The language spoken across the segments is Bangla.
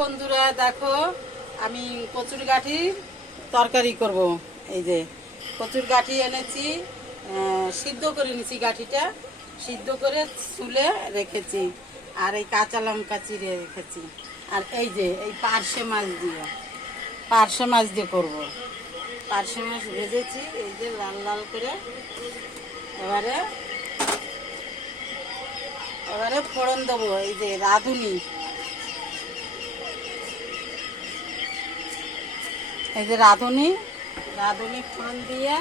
বন্ধুরা দেখো, আমি কচুর গাঠির তরকারি করব। এই যে কচুর গাঠি এনেছি, সিদ্ধ করে নিয়েছি। গাঠিটা সিদ্ধ করে ছুলে রেখেছি, আর এই কাঁচা লঙ্কা চিড়ে রেখেছি। আর এই যে এই পার্শে মাছ দিয়ে করব। পার্শে মাছ ভেজেছি, এই যে লাল লাল করে। এবারে এবারে ফোড়ন দেবো। এই যে রাঁধুনি, এই যে রাঁধুনি ফোড়ন দিয়ে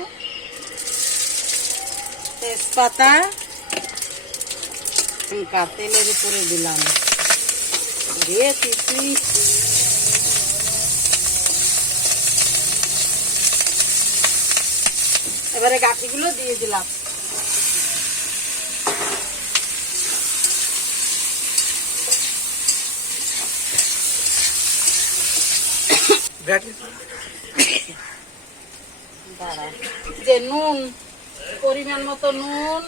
তেজপাতা তেলের উপরে দিলাম। এবারে গাঠিগুলো দিয়ে দিলাম। যে নুন, পরিমাণ মতো নুন।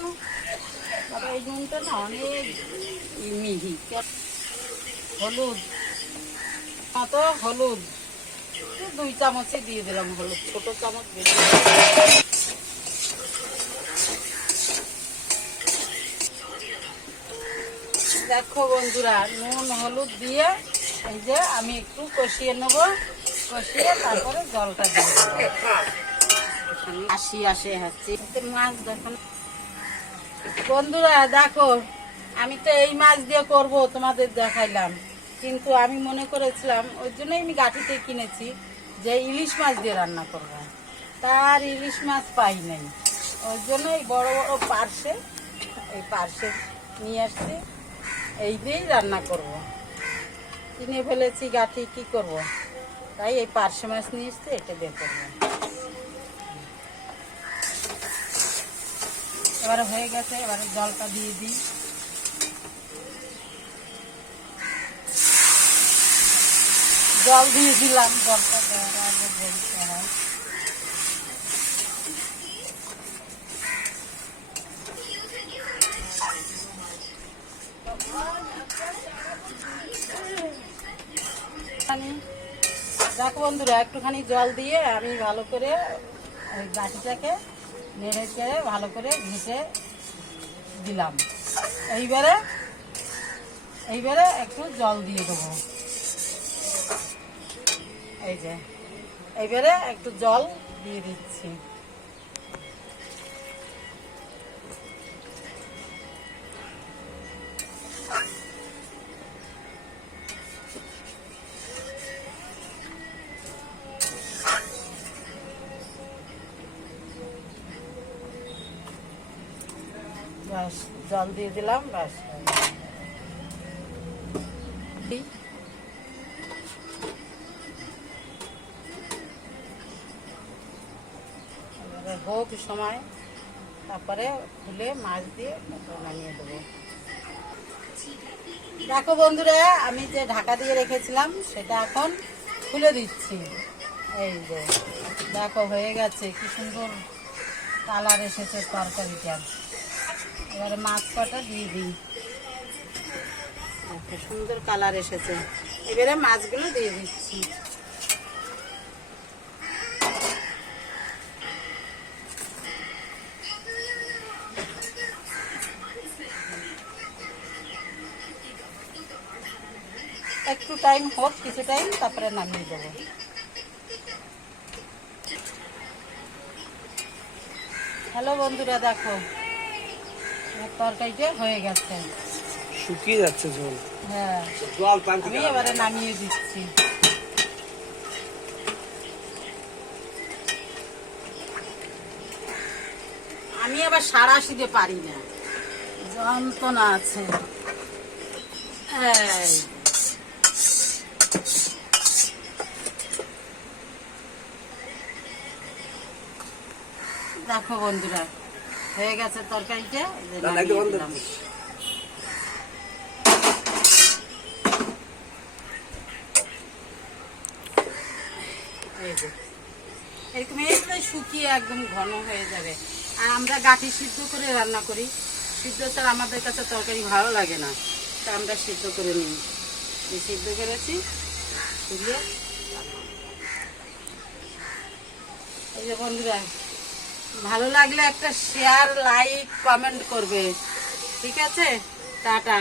এই নুনটা না অনেক মিহি। হলুদ, 2 চামচই দিয়ে দিলাম হলুদ, ছোট চামচ বেশি। দেখো বন্ধুরা, নুন হলুদ দিয়ে এই যে আমি একটু কষিয়ে নেব। কষিয়ে তারপরে জলটা দিয়ে দেবো। আসে মাছ দেখো বন্ধুরা, দেখো আমি তো এই মাছ দিয়ে করব, তোমাদের দেখাইলাম। কিন্তু আমি মনে করেছিলাম, ওই জন্যই আমি গাঠিতে কিনেছি, যে ইলিশ মাছ দিয়ে রান্না করব। তার ইলিশ মাছ পাই নাই, ওই জন্য এই বড় বড় পার্শে নিয়ে আসছি। এই দিয়েই রান্না করব। কিনে ফেলেছি গাঠি, কি করব, তাই এই পার্শে মাছ নিয়ে এসছি, এটা দিয়ে করবো। এবারে হয়ে গেছে, এবারে জলটা দিয়ে দিই। জল দিয়ে দিলাম, জলটা দেওয়ার আগে বলতে হয়। দেখো বন্ধুরা, একটুখানি জল দিয়ে আমি ভালো করে ওই গাঠিটাকে নেড়ে চেড়ে ভালো করে ঘেঁটে দিলাম। এইবারে একটু জল দিয়ে দেবো। এই যে এইবারে একটু জল দিয়ে দিচ্ছি। ব্যাস, জল দিয়ে দিলাম, ব্যাস। হোক সময়, তারপরে খুলে মাছ দিয়ে নামিয়ে দেবো। দেখো বন্ধুরা, আমি যে ঢাকা দিয়ে রেখেছিলাম সেটা এখন খুলে দিচ্ছি। এই যে দেখো, হয়ে গেছে, কি সুন্দর কালার এসেছে তরকারিটা। এবারে মাছ কটা দিয়ে দিই। সুন্দর কালার এসেছে, এবারে মাছগুলো দিয়ে দিচ্ছি। একটু টাইম হোক, কিছু টাইম, তারপরে নামিয়ে দেবো। হ্যালো বন্ধুরা, দেখো তরকারিটা হয়ে গেছে, শুকিয়ে যাচ্ছে ঝোল। হ্যাঁ, আমি এবারে নামিয়ে দিচ্ছি। আমি আবার সারা দিতে পারি না, যন্ত্রণা আছে। দেখো বন্ধুরা, হয়ে গেছে তরকারিটা। এরকম শুকিয়ে একদম ঘন হয়ে যাবে। আর আমরা গাঠি সিদ্ধ করে রান্না করি, সিদ্ধ ছাড়া আমাদের কাছে তরকারি ভালো লাগে না, তা আমরা সিদ্ধ করে নিই। সিদ্ধ করেছি, তুলে এই যে বন্ধুরা, ভালো লাগলে একটা শেয়ার, লাইক, কমেন্ট করবে। ঠিক আছে, টাটা।